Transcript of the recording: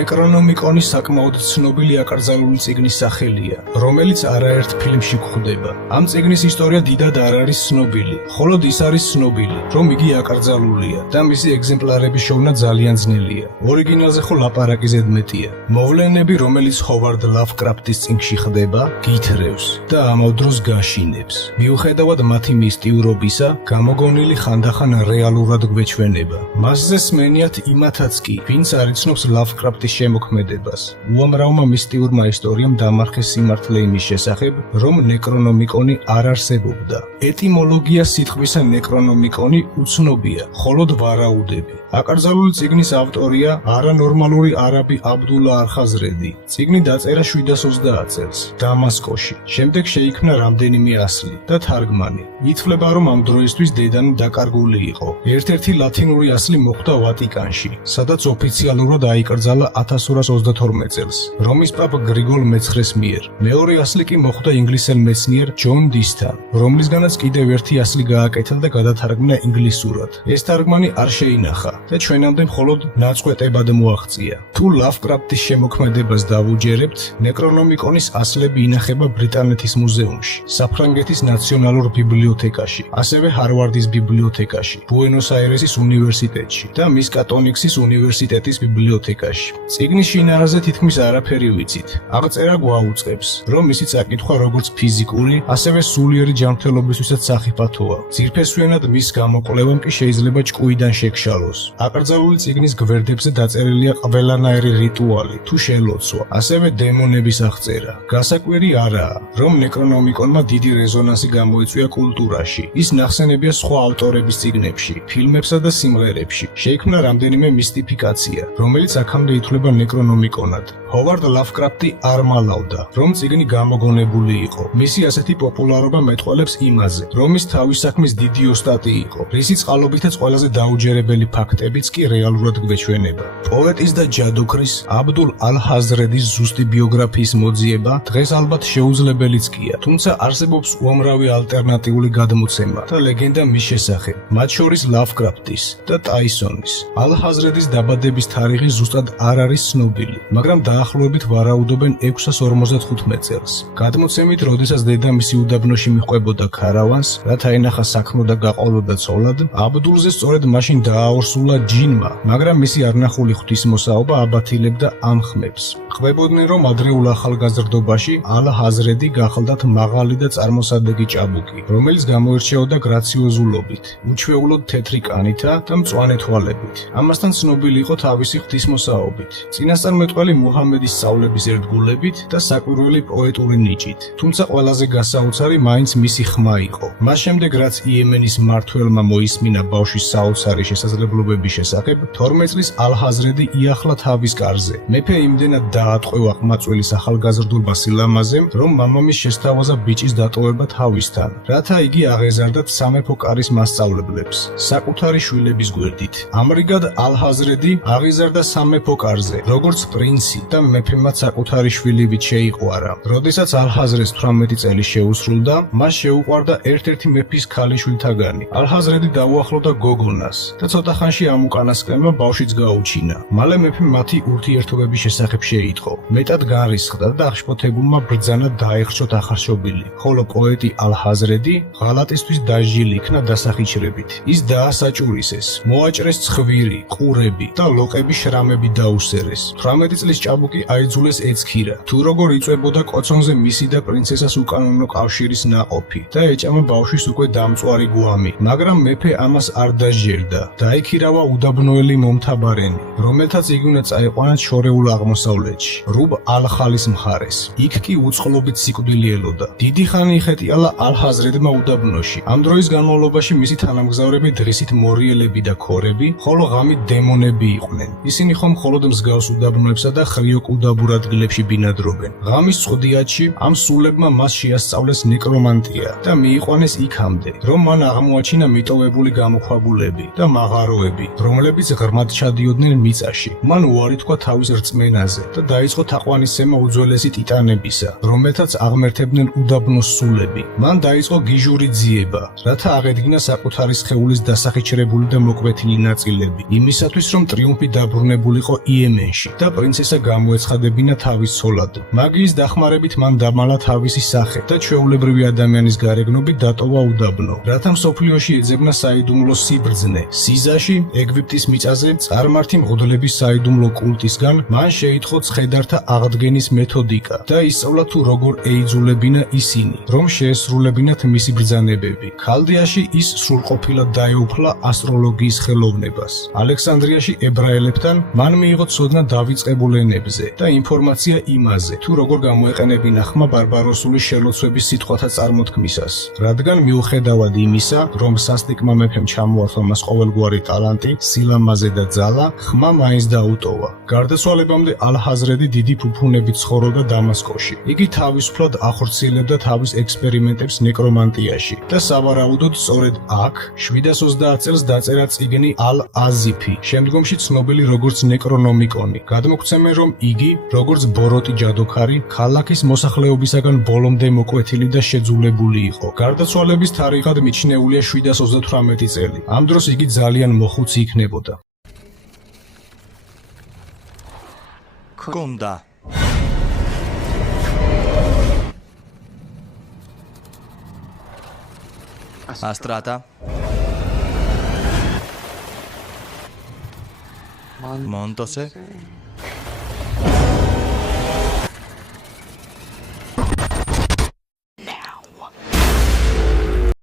ნეკრონომიკონი საკმაოდ ცნობილი აკრძალული წიგნის სახელია, რომელიც არაერთ ფილმში გვხვდება. ამ წიგნის ისტორია დიდად არ არის ცნობილი, მხოლოდ ის არის ცნობილი, რომ იგი აკრძალულია და მისი ეგზემპლარების შოვნა ძალიან ძნელია. ორიგინალზე ხო ლაპარაკი ზედმეტია. მოვლენები, რომელიც ჰოვარდ ლავკრაფტის წიგნში ხდება, გითრევს და ამავდროს გაშინებს. მიუხედავად მათი მისტიურობისა, გამოგონილი ხანდახან რეალურად გვეჩვენება. მასზე სმენიათ იმათაც კი, ვინც არ იცნობს ლავკრაფტის შემოქმედებას. უამრავმა მისტიურმა ისტორიამ დამარხეს სიმართლე იმის შესახებ, რომ ნეკრონომიკონი არ არსებობდა. ეტიმოლოგია სიტყვისა ნეკრონომიკონი უცნობია, მხოლოდ ვარაუდები. აკრძალული წიგნის ავტორია არანორმალური არაბი აბდულა არ-ხაზრედი. წიგნი დაწერა 720 წელს, დამასკოში. შემდეგ შეიქმნა რამდენიმე ასლი და თარგმანი. ითვლება, რომ ამ დროისთვის დედანი დაკარგული იყო. ერთ-ერთი ლათინური ასლი მოხვდა ვატიკანში, სადაც ოფიციალურად აიკრძალა 1222 წელს, რომის პაპ გრიგოლ მეცხრეს მიერ. მეორე ასლი კი მოხვდა ინგლისელ მეცნიერ ჯონ დისთან, რომლისგანაც კიდევ ერთი ასლი გააკეთა და გადათარგმნა ინგლისურად. ეს თარგმანი არ შეინახა და ჩვენამდე მხოლოდ ნაწყვეტებად მოაღწია. თუ ლავკრაფტის შემოქმედებას დავუჯერებთ, ნეკრონომიკონის ასლები ინახება ბრიტანეთის მუზეუმში, საფრანგეთის ნაციონალურ ბიბლიოთეკაში, ასევე ჰარვარდის ბიბლიოთეკაში, ბუენოს-აირესის უნივერსიტეტში და მისკატონიქსის უნივერსიტეტის ბიბლიოთეკაში. წიგნის შინაარსზე თითქმის არაფერი ვიცით. აღწერა გვაუწყებს, რომ მისი წაკითხვა როგორც ფიზიკური, ასევე სულიერი ჯანმრთელობისთვისაც სახიფათოა. ძირფესვიანად მის გამოკვლევამ კი შეიძლება ჭკუიდან შეგშალოს. აკრძალული წიგნის გვერდებზე დაწერილია ყველანაირი რიტუალი თუ შელოცვა, ასევე დემონების აღწერა. გასაკვირი არაა, რომ ნეკრონომიკონმა დიდი რეზონანსი გამოიწვია კულტურაში. ის ნახსენებია სხვა ავტორების წიგნებში, ფილმებსა და სიმღერებში. შეიქმნა რამდენიმე მისტიფიკაცია, რომელიც აქამდე ითვლება ნეკრონომიკონად. ჰოვარდ ლავკრაფტი არ მალავდა, რომ წიგნი გამოგონებული იყო. მისი ასეთი პოპულარობა მეტყველებს იმაზე, რომ ის თავის საქმის დიდი ოსტატი იყო, რისი წყალობითაც ყველაზე დაუჯერებელი ფაქტებიც კი რეალურად გვეჩვენება. პოეტის და ჯადოქრის აბდულ ალ-ჰაზრედის ზუსტი ბიოგრაფიის მოძიება დღეს ალბათ შეუძლებელიც კია, თუმცა არსებობს უამრავი ალტერნატიული გადმოცემა და ლეგენდა მის შესახებ, მათ შორის ლავკრაფტის და ტაისონის. ალ-ჰაზრედის დაბადების თარიღი ზუსტად არ არის ცნობილი, მაგრამ დაახლოებით ვარაუდობენ 655 წელს. გადმოცემით, როდესაც დედამისი უდაბნოში მიჰყვებოდა ქარავანს, რათა ენახა საქმრო და გაყოლოდა ცოლად, აბდულზე სწორედ მაშინ დააორსულა ჯინმა, მაგრამ მისი არნახული ღვთისმოსაობა აბათილებდა ამ ხმებს. ყვებოდნენ, რომ ადრეულ ახალგაზრდობაში ალ-ჰაზრედი გახლდათ მაღალი და წარმოსადეგი ჭაბუკი, რომელიც გამოირჩეოდა გრაციოზულობით, უჩვეულოდ თეთრი კანითა და მწვანე თვალებით. ამასთან ცნობილი იყო თავისი ღვთისმოსაობით, წინასწარმეტყველი მუჰამედის სწავლების ერთგულებით და საკვირველი პოეტური ნიჭით. თუმცა ყველაზე გასაოცარი მაინც მისი ხმა იყო. მას შემდეგ, რაც იემენის მმართველმა მოისმინა ბავშვის საოცარი შესაძლებლობების შესახებ, 12 წლის ალ-ჰაზრედი იახლა თავის კარზე. მეფე იმდენად დაატყვევა ყმაწვილის ახალგაზრდულმა სილამაზემ, რომ მამამის შესთავაზა ბიჭის დატოვება თავისთან, რათა იგი აღეზარდათ სამეფო კარის მასწავლებლებს, საკუთარი შვილების გვერდით. ამრიგად ალ-ჰაზრედი აღიზარდა სამეფო კარზე, როგორც პრინცი და მეფემაც საკუთარი შვილივით შეიყვარა. როდესაც ალ-ჰაზრედს 18 წელი შეუსრულდა, მას შეუყვარდა ერთ-ერთი მეფის ქალიშვილთაგანი. ალ-ჰაზრედი დაუახლოვდა გოგონას და ცოტა ხანში ამ უკანასკნელმა ბავშვიც გაუჩინა. მალე მეფემ მათი ურთიერთობების შესახებ შეიტყო. მეტად განრისხდა და აღშფოთებულმა ბრძანად დაეხრჩოთ ახარშობილი, ხოლო პოეტი ალ-ჰაზრედი ღალატისთვის დასჯილი იქნა დასახიჩრებით. ის დაასაჭურისეს, მოაჭრეს ცხვირი, ყურები და ლოყების შრამები დაუსერეს. 18 წლის ჭაბუკი აიძულეს ეცქირა, თუ როგორ იწვებოდა კოცონზე მისი და პრინცესას უკანონო კავშირის ნაყოფი და ეჭამა ბავშვის უკვე დამწვარი გვამი, მაგრამ მეფე ამას არ დასჯერდა. დაიქირავა უდაბნოელი მომთაბარენი, რომელთაც იგი უნდა წაიყვანათ შორეულ აღმოსავლეთში, რუბ ალ-ხალის მხარეს. იქ კი უწყლობით სიკვდილი ელოდა. დიდი ხანი იხეტიალა ალ-ჰაზრედმა უდაბნოში. ამ დროის განმავლობაში მისი თანამგზავრები დღისით მორიელები და ქორები, ხოლო ღამით დემონები იყვნენ. ისინი ხომ მხოლოდ მსგავს უდაბნოებსა და ხრიოკ უდაბურ ადგილებში ბინადრობენ. ღამის წვდიათში ამ სულებმა მას შეასწავლეს ნეკრომანტია და მიიყვანეს დაიწყეს იქამდე, რომ მან აღმოაჩინა მიტოვებული გამოქვაბულები და მაღაროები, რომლებიც ღრმად ჩადიოდნენ მიწაში. მან უარი თქვა თავის რწმენაზე და დაიწყო თაყვანისცემა უძველესი ტიტანებისა, რომელთაც აღმერთებდნენ უდაბნოს სულები. მან დაიწყო გიჟური ძიება, რათა აღედგინა საკუთარი სხეულის დასახიჩრებული და მოკვეთილი ნაწილები, იმისათვის რომ ტრიუმფი დაბრუნებულიყო იემენში და პრინცესა გამოეცხადებინა თავის ცოლად. მაგიის დახმარებით მან დამალა თავისი სახე და ჩვეულებრივი ადამიანის გარეგნობით დატოვა უდაბნო, რათა მსოფლიოში ეძებნა საიდუმლო სიბრძნე. სიზაში, ეგვიპტის მიწაზე, წარმართი მღვდლების საიდუმლო კულტისგან მან შეიტყო ცხედართა აღდგენის მეთოდიკა და ისწავლა თუ როგორ ეიძულებინა ისინი, რომ შეესრულებინათ მისი ბრძანებები. ქალდიაში ის სრულყოფილად დაეუფლა ასტროლოგიის ხელოვნებას. ალექსანდრიაში ებრაელებთან მან მიიღო ცოდნა დავიწყებულ ენებზე და ინფორმაცია იმაზე, თუ როგორ გამოეყენებინა ხმა ბარბაროსული შელოცვების სიტყვათა წარმოთქმისას. რადგან მიუხედავად იმისა, რომ სასტიკმა მეფემ ჩამოართვა მას ყოველგვარი ტალანტი, სილამაზე და ძალა, ხმა მაინც დაუტოვა. გარდაცვალებამდე ალ-ჰაზრედი დიდი ფუფუნებით ცხოვრობდა დამასკოში. იგი თავისუფლად ახორციელებდა თავის ექსპერიმენტებს ნეკრომანტიაში და სავარაუდოდ სწორედ აქ 730 წელს დაწერა წიგნი ალ-აზიფი, შემდგომში ცნობილი როგორც ნეკრონომიკონი. გადმოგვცემენ, რომ იგი, როგორც ბოროტი ჯადოქარი, ქალაქის მოსახლეობისაგან ბოლომდე მოკვეთილი და შეძულებული იყო. გარდაცვალების თარიღად მიჩნეულია 738 წელი. ამ დროს იგი ძალიან მოხუცი იქნებოდა. Conda. Astrata. Montose.